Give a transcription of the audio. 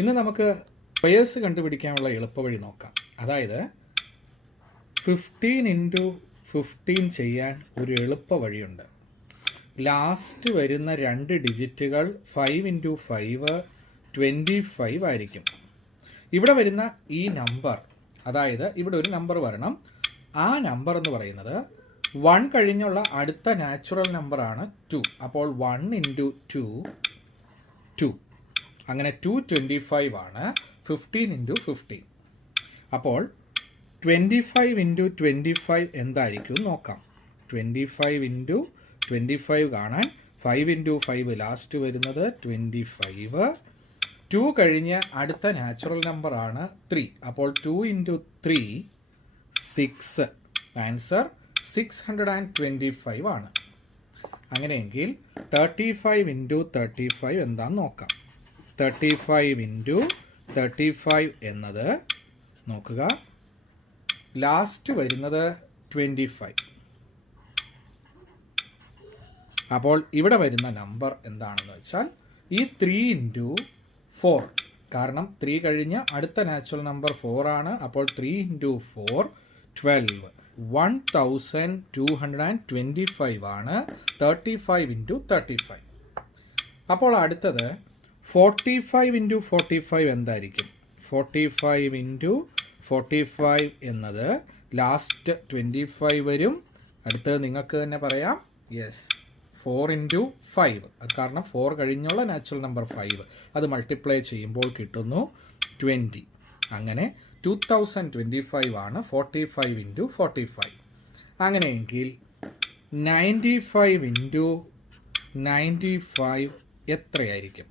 ഇന്ന് നമുക്ക് സ്ക്വയേഴ്സ് കണ്ടുപിടിക്കാനുള്ള എളുപ്പവഴി നോക്കാം. അതായത് 15 ഇൻറ്റു 15 ചെയ്യാൻ ഒരു എളുപ്പ വഴിയുണ്ട്. ലാസ്റ്റ് വരുന്ന 2 ഡിജിറ്റുകൾ 5 ഇൻറ്റു 5 25 ആയിരിക്കും. ഇവിടെ വരുന്ന ഈ നമ്പർ, അതായത് ഇവിടെ ഒരു നമ്പർ വരണം. ആ നമ്പർ എന്ന് പറയുന്നത് 1 കഴിഞ്ഞുള്ള അടുത്ത നാച്ചുറൽ നമ്പറാണ് 2. അപ്പോൾ 1 ഇൻറ്റു 2 2. അങ്ങനെ 225 ആണ് 15 ഇൻറ്റു 15. അപ്പോൾ 25 ഇൻറ്റു 25 എന്തായിരിക്കും നോക്കാം. 25 ഇൻറ്റു 25 കാണാൻ 5 ഇൻറ്റു 5 ലാസ്റ്റ് വരുന്നത് 25. 2 കഴിഞ്ഞ് അടുത്ത നാച്ചുറൽ നമ്പറാണ് 3. അപ്പോൾ 2 ഇൻറ്റു 3 6. ആൻസർ 625 ആണ്. അങ്ങനെയെങ്കിൽ 35 ഇൻറ്റു 35 എന്താണെന്ന് നോക്കാം. 35 ഇൻറ്റു 35 എന്നത് നോക്കുക, ലാസ്റ്റ് വരുന്നത് 25. അപ്പോൾ ഇവിടെ വരുന്ന നമ്പർ എന്താണെന്ന് വെച്ചാൽ ഈ 3 ഇൻറ്റു 4, കാരണം 3 കഴിഞ്ഞ് അടുത്ത നാച്ചുറൽ നമ്പർ 4 ആണ്. അപ്പോൾ 3 ഇൻറ്റു 4 12. 1225 ആണ് 35 ഇൻറ്റു 35. അപ്പോൾ അടുത്തത് 45 ഇൻറ്റു 45 എന്തായിരിക്കും. 45 ഇൻറ്റു 45 എന്നത് ലാസ്റ്റ് 25 വരും. അടുത്തത് നിങ്ങൾക്ക് തന്നെ പറയാം. Yes, 4 into 5. അത് കാരണം 4 കഴിഞ്ഞുള്ള നാച്ചുറൽ നമ്പർ 5, അത് മൾട്ടിപ്ലൈ ചെയ്യുമ്പോൾ കിട്ടുന്നു 20. അങ്ങനെ 2025 ആണ് 45 ഇൻറ്റു 45. അങ്ങനെയെങ്കിൽ 95 ഇൻറ്റു 95 എത്രയായിരിക്കും?